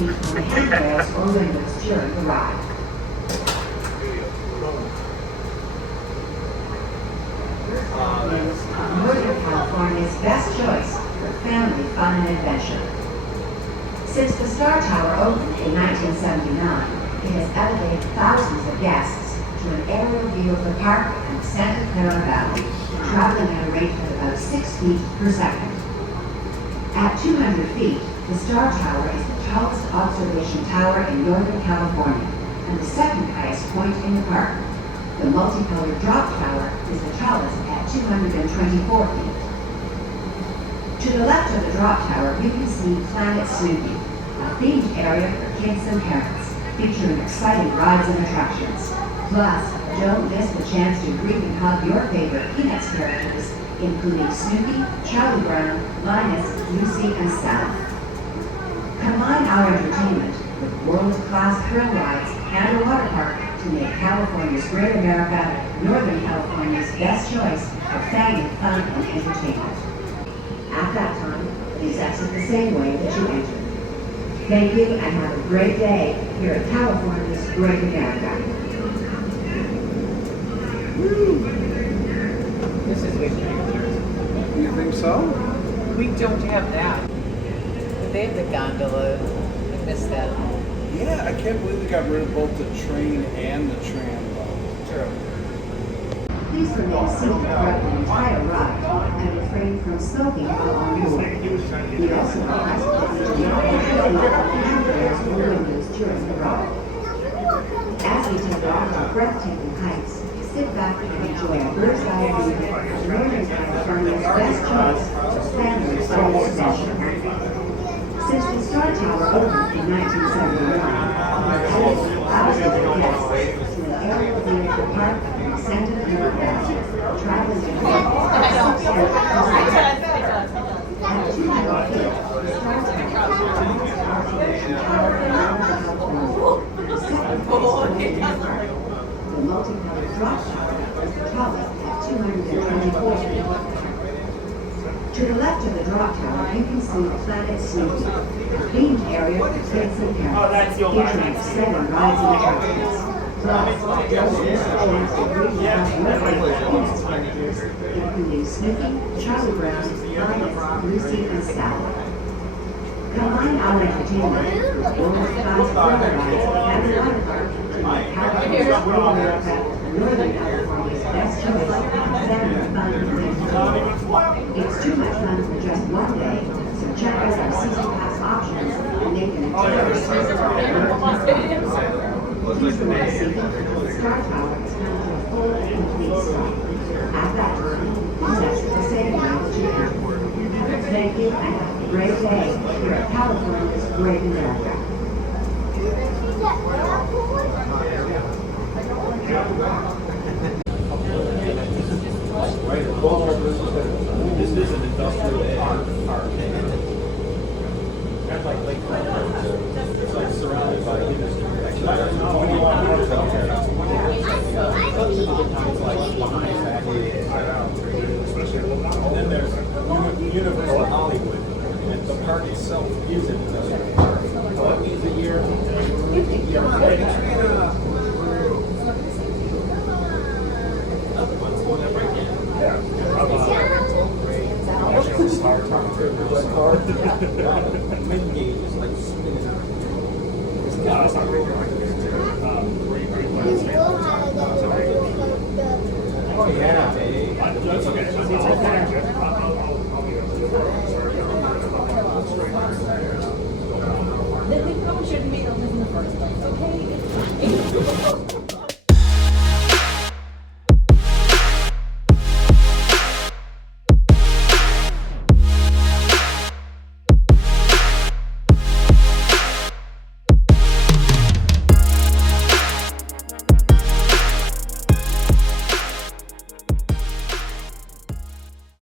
feet on the handrails or windows during the ride. Northern California's best choice for family fun and adventure. Since the Star Tower opened in 1979, it has elevated thousands of guests to an aerial view of the park and the Santa Clara Valley, traveling at a rate of about 6 feet per second. At 200 feet, the Star Tower is the tallest observation tower in Northern California and the second highest point in the park. The multicolored drop tower is the tallest at 224 feet. To the left of the drop tower, you can see Planet Snoopy, a themed area for kids and parents, featuring exciting rides and attractions. Plus, don't miss the chance to greet and hug your favorite Peanuts characters, including Snoopy, Charlie Brown, Linus, Lucy, and Sally. Combine our entertainment with world-class thrill rides and a water park to make California's Great America Northern California's best choice for family fun and entertainment. At that time, please exit the same way that you entered. Thank you and have a great day here at California's Great America. This is good. You think so? We don't have that. But they have the gondola. I missed that. Yeah, I can't believe they got rid of both the train and the tram. True. Please remain seated throughout the entire ride and refrain from smoking while on board. We also ask that you do not inhale the handrails or windows during the ride. As we take off to breathtaking heights, sit back and enjoy a bird's eye view of Northern California's best choice for family fun and adventure. Since the Star Tower opened in 1979, it has elevated thousands of guests to an aerial view of the park and the Santa Clara Valley, traveling at a rate of 6 feet per second. At 200 feet, the Star Tower is the tallest observation tower in Northern California, the second highest point in the park. The multicolored drop tower is the tallest at 224 feet. To the left of the drop tower, you can see Planet Snoopy, a themed area for kids and parents, featuring exciting rides and attractions. Plus, don't miss the chance to greet and hug your favorite Peanuts characters, including Snoopy, Charlie Brown, Linus, Lucy, and Sally. Combine our entertainment with world-class thrill rides and a water park to make California's Great America Northern California's best choice for family fun and entertainment. It's too much fun for just one day, so check out our season pass options and make an entire season of your experience. Please remain seated until the Star Tower is come to a full and complete stop. At that time, please exit the same way that you entered. Thank you and have a great day here at California's Great America. This is an industrial park. That's like Lakefront. It's like surrounded by industry. And then there's Universal Hollywood, and the park itself is an industrial park. So that means that you're Star Tower. Wind gauge is like spinning out. It's not right here. Oh yeah. That's okay. They probably shouldn't be open in the first place, okay?